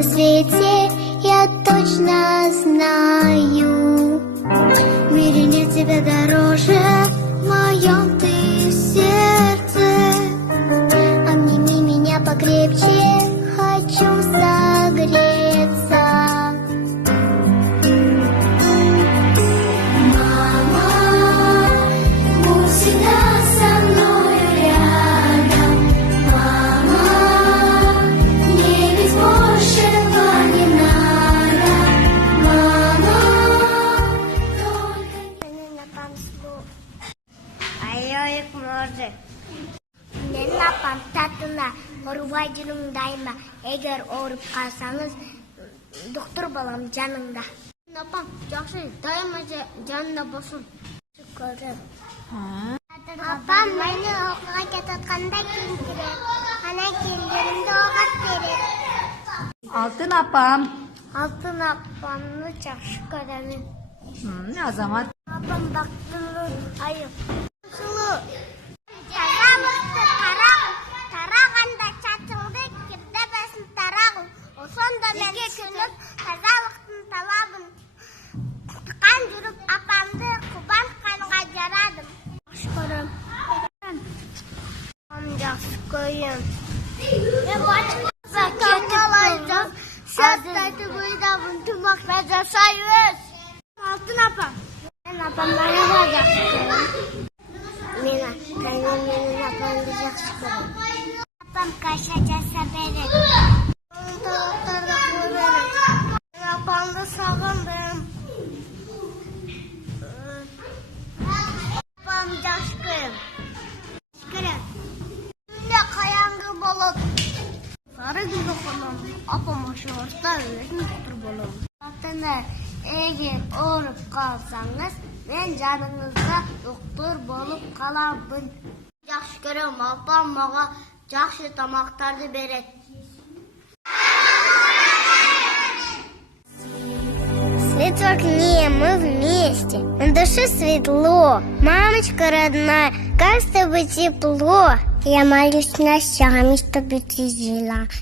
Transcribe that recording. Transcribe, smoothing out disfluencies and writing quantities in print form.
на свете, я точно знаю. В мире нет тебя дороже, в моем ты сердце. Обними меня покрепче, хочу согреться. Мама, будь всегда со мною рядом. Мама, мне ведь большего не надо. Мама, только не напомню. Ayo može. Менің апам татына ұрбай жүріңдайма. Егер ұрып қалсаңыз, доктор балам жаныңда. Апам жақсы, дайыма жанында болсын. Шүкірім. Апам мені оқуға кетатқанда келдіреді. Ана келгенімде оғат береді. Алтын апам. Алтын апамны жақсы көремін. Азамат. Апам бақтылы айып. Сұлу. Тазалықты тарағанда шатыңды кептебесін тарағын. Сонда мен түсініп тазалықтың талабын. Қан жүріп апамды құбан қанға жарадым. Жақсы көрем. Апам жақсы көрем. Шаттайтып ойдабын тұмақта жасайыз. Алтын апам. Мен апамдарыға жақсы көрем. Менің апамды жақсы көрем. Апам каша жаса береді. Оның талаптарды көреді. Мен апамды сағындым. Апам жақсы көрем. Түнде қаянғы болып. Сары күнді қонам. Апам ашығырста өзін тұтыр болам. Алтыны егер ұрып қалсаңыз, мен жаныңызда доктор болып қаламын. Жақсы көрем, апам маға жақсы тамақтарды береді. Свет в окне, мы вместе, на душе светло. Мамочка родная, как с тобой тепло. Я молюсь ночами, чтобы ты жила.